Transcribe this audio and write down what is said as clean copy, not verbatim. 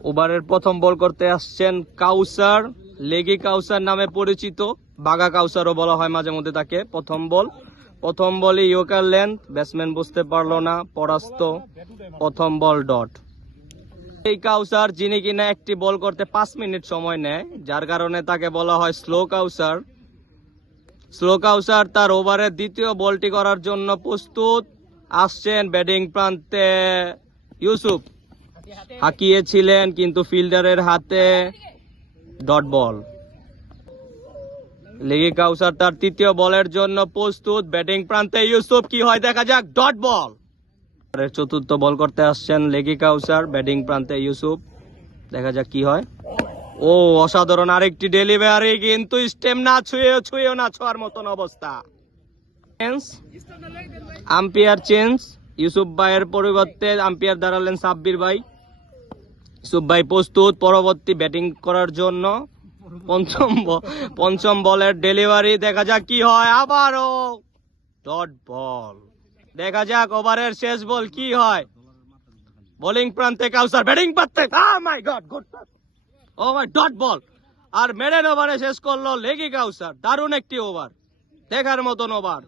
ওভারের প্রথম বল করতে আসছেন কাউসার, লেগি কাউসার নামে পরিচিত, বাঘা কাউসারও বলা হয় মাঝে মধ্যে তাকে। প্রথম বলে ইয়র্কার লেন্থ, ব্যাটসম্যান বুঝতে পারলো না, পরাস্ত। প্রথম বল ডট। এই কাউসার যিনি কিনা একটি বল করতে 5 মিনিট সময় নেয়, যার কারণে তাকে বলা হয় স্লো কাউসার। স্লো কাউসার তার ওভারের দ্বিতীয় বলটি করার জন্য প্রস্তুত। আসছেন ব্যাটিং প্রান্তে ইউসুফ, হাঁকিয়েছিলেন কিন্তু ফিল্ডারের হাতে, ডট বল। লেগি কাউসার তার তৃতীয় বলের জন্য প্রস্তুত, ব্যাটিং প্রান্তে ইউসুফ, কি হয় দেখা যাক, ডট বল। চতুর্থ বল করতে আসছেন লেগি কাউসার, ব্যাটিং প্রান্তে ইউসুফ, দেখা যাক কি হয়। ও অসাধারণ আরেকটি ডেলিভারি, কিন্তু স্টেম না ছুঁয়েও না ছোঁয়ার মতন অবস্থা। আম্পায়ার চেঞ্জ, ইউসুফ ভাইয়ের পরিবর্তে আম্পায়ার দাঁড়ালেন সাব্বির ভাই। ইউসুফ ভাই প্রস্তুত পরবর্তী ব্যাটিং করার জন্য। পঞ্চম বলের ডেলিভারি, দেখা যাক কি হয়, আবারও ডট বল। দেখা যাক ওভারের শেষ বল কি হয়। বোলিং প্রান্তে কাউসার, ব্যাটিং প্রান্তে মাই গড, গুড ও মাই, ডট বল। আর মেডেন ওভারে শেষ করলো লেগি কাউসার। দারুণ একটি ওভার, দেখার মতন ওভার।